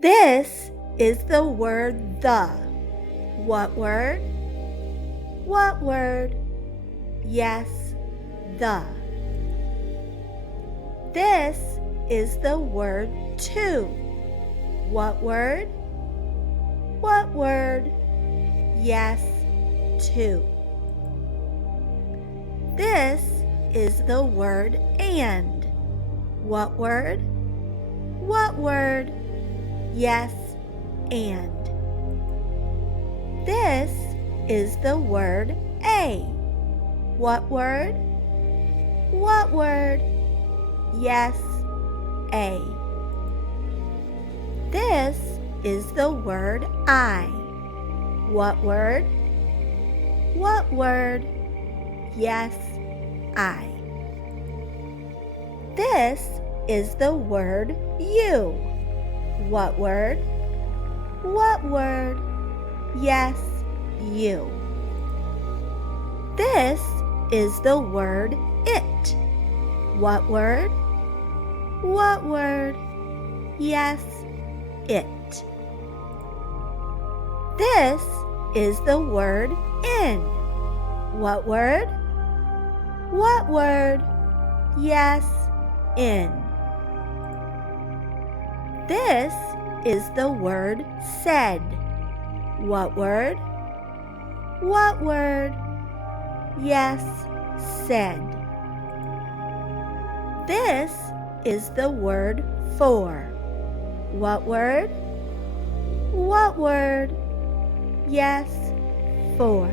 This is the word the. What word? What word? Yes, the. This is the word to. What word? What word? Yes, to. This is the word and. What word? What word? Yes, and. This is the word a. What word? What word? Yes, a. This is the word I. What word? What word? Yes, I. This is the word you. What word? What word? Yes, you. This is the word it. What word? What word? Yes, it. This is the word in. What word? What word? Yes, in. This is the word said. What word? What word? Yes, said. This is the word for. What word? What word? Yes, for.